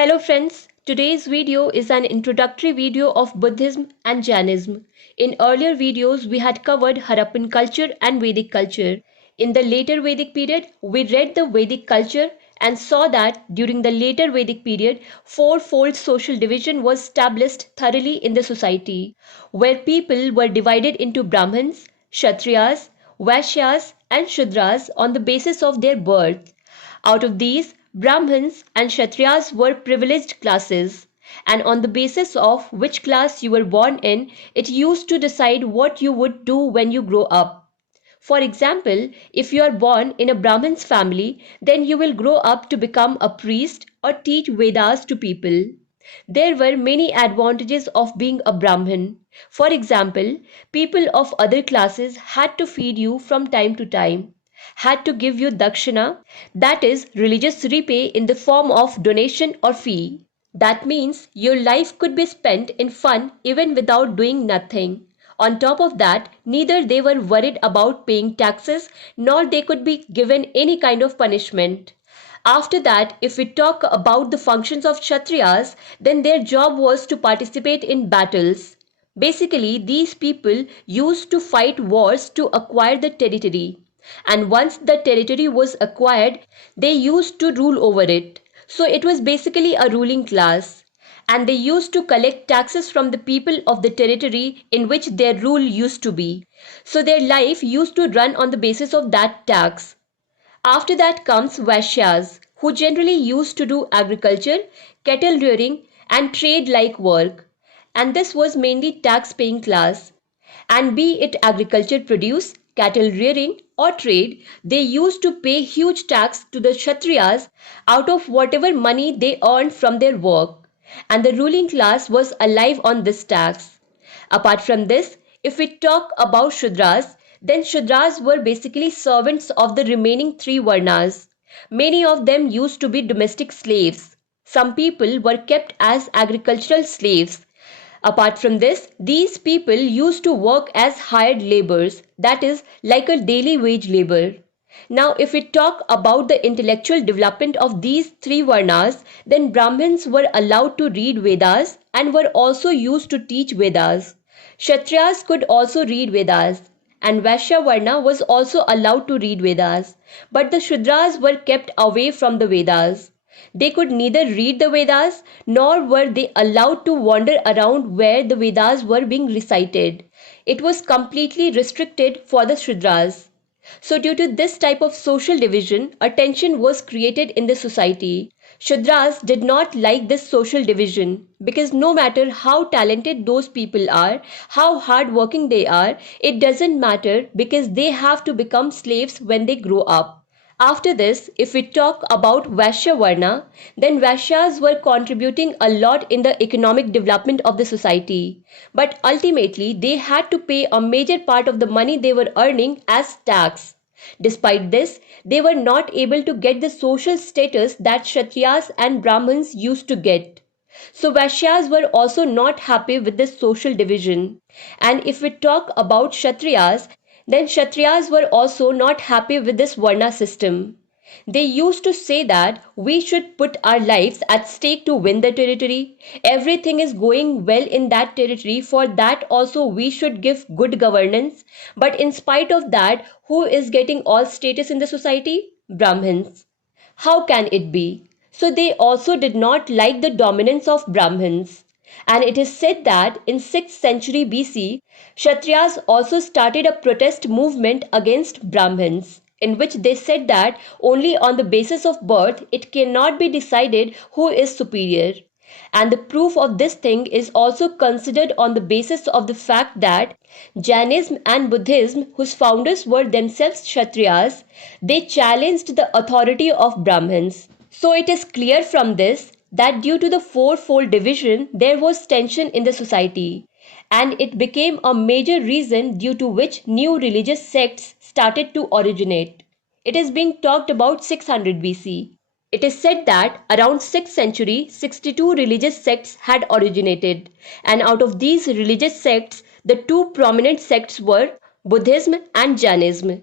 Hello friends, today's video is an introductory video of Buddhism and Jainism. In earlier videos, we had covered Harappan culture and Vedic culture. In the later Vedic period, we read the Vedic culture and saw that during the later Vedic period, fourfold social division was established thoroughly in the society, where people were divided into Brahmins, Kshatriyas, Vaishyas, and Shudras on the basis of their birth. Out of these, Brahmins and Kshatriyas were privileged classes, and on the basis of which class you were born in, it used to decide what you would do when you grow up. For example, if you are born in a Brahmin's family, then you will grow up to become a priest or teach Vedas to people. There were many advantages of being a Brahmin. For example, people of other classes had to feed you from time to time, had to give you dakshina, that is, religious repay in the form of donation or fee. That means your life could be spent in fun even without doing nothing. On top of that, neither they were worried about paying taxes nor they could be given any kind of punishment. After that, if we talk about the functions of Kshatriyas, then their job was to participate in battles. Basically, these people used to fight wars to acquire the territory. And once the territory was acquired, they used to rule over it. So it was basically a ruling class. And they used to collect taxes from the people of the territory in which their rule used to be. So their life used to run on the basis of that tax. After that comes Vaishyas, who generally used to do agriculture, cattle rearing, and trade like work. And this was mainly tax paying class. And be it agriculture produce, cattle rearing, or trade, they used to pay huge tax to the Kshatriyas out of whatever money they earned from their work. And the ruling class was alive on this tax. Apart from this, if we talk about Shudras, then Shudras were basically servants of the remaining three Varnas. Many of them used to be domestic slaves. Some people were kept as agricultural slaves. Apart from this, these people used to work as hired laborers, that is, like a daily wage labor. Now, if we talk about the intellectual development of these three Varnas, then Brahmins were allowed to read Vedas and were also used to teach Vedas. Kshatriyas could also read Vedas, and Vaishya Varna was also allowed to read Vedas. But the Shudras were kept away from the Vedas. They could neither read the Vedas nor were they allowed to wander around where the Vedas were being recited. It was completely restricted for the Shudras. So, due to this type of social division, a tension was created in the society. Shudras did not like this social division because no matter how talented those people are, how hardworking they are, it doesn't matter because they have to become slaves when they grow up. After this, if we talk about Vaishya Varna, then Vaishyas were contributing a lot in the economic development of the society. But ultimately, they had to pay a major part of the money they were earning as tax. Despite this, they were not able to get the social status that Kshatriyas and Brahmins used to get. So Vaishyas were also not happy with this social division. And if we talk about Kshatriyas, then Kshatriyas were also not happy with this Varna system. They used to say that we should put our lives at stake to win the territory. Everything is going well in that territory. For that also we should give good governance. But in spite of that, who is getting all status in the society? Brahmins. How can it be? So they also did not like the dominance of Brahmins. And it is said that in 6th century BC, Kshatriyas also started a protest movement against Brahmins, in which they said that only on the basis of birth it cannot be decided who is superior. And the proof of this thing is also considered on the basis of the fact that Jainism and Buddhism, whose founders were themselves Kshatriyas, they challenged the authority of Brahmins. So it is clear from this that due to the fourfold division, there was tension in the society, and it became a major reason due to which new religious sects started to originate. It is being talked about 600 BC. It is said that around 6th century, 62 religious sects had originated, and out of these religious sects, the two prominent sects were Buddhism and Jainism.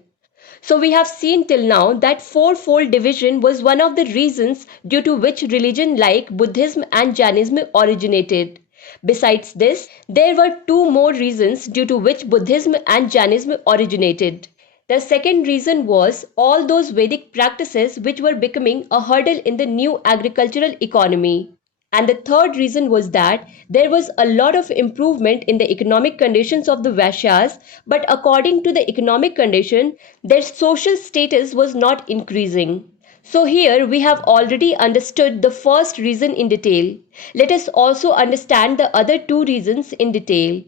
So we have seen till now that fourfold division was one of the reasons due to which religion like Buddhism and Jainism originated. Besides this, there were two more reasons due to which Buddhism and Jainism originated. The second reason was all those Vedic practices which were becoming a hurdle in the new agricultural economy. And the third reason was that there was a lot of improvement in the economic conditions of the Vaishyas, but according to the economic condition, their social status was not increasing. So here we have already understood the first reason in detail. Let us also understand the other two reasons in detail.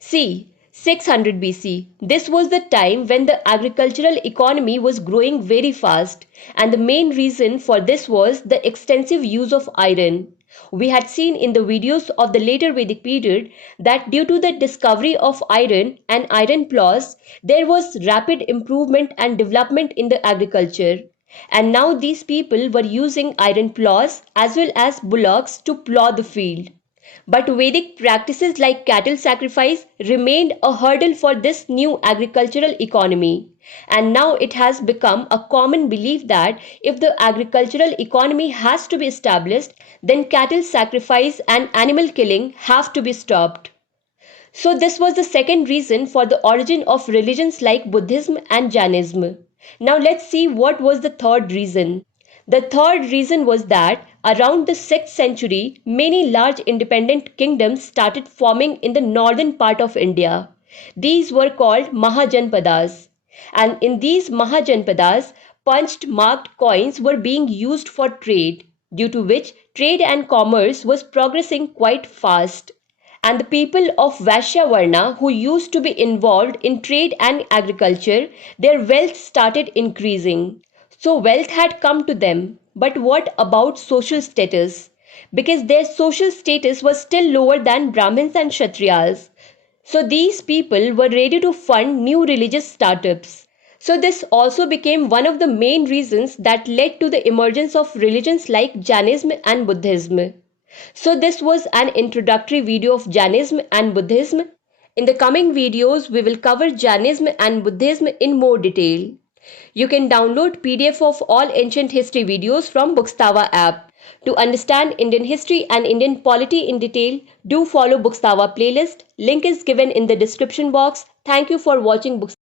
See, 600 BC. This was the time when the agricultural economy was growing very fast, and the main reason for this was the extensive use of iron. We had seen in the videos of the later Vedic period that due to the discovery of iron and iron plows, there was rapid improvement and development in the agriculture. And now these people were using iron plows as well as bullocks to plow the field. But Vedic practices like cattle sacrifice remained a hurdle for this new agricultural economy. And now it has become a common belief that if the agricultural economy has to be established, then cattle sacrifice and animal killing have to be stopped. So, this was the second reason for the origin of religions like Buddhism and Jainism. Now, let's see what was the third reason. The third reason was that around the 6th century, many large independent kingdoms started forming in the northern part of India. These were called Mahajanpadas. And in these Mahajanpadas, punched marked coins were being used for trade, due to which trade and commerce was progressing quite fast, and the people of Vaishya Varna who used to be involved in trade and agriculture, their wealth started increasing. So wealth had come to them. But what about social status? Because their social status was still lower than Brahmins and Kshatriyas. So these people were ready to fund new religious startups. So this also became one of the main reasons that led to the emergence of religions like Jainism and Buddhism. So this was an introductory video of Jainism and Buddhism. In the coming videos, we will cover Jainism and Buddhism in more detail. You can download PDF of all ancient history videos from Bookstava app. To understand Indian history and Indian polity in detail, do follow Bookstava playlist. Link is given in the description box. Thank you for watching Bookstava.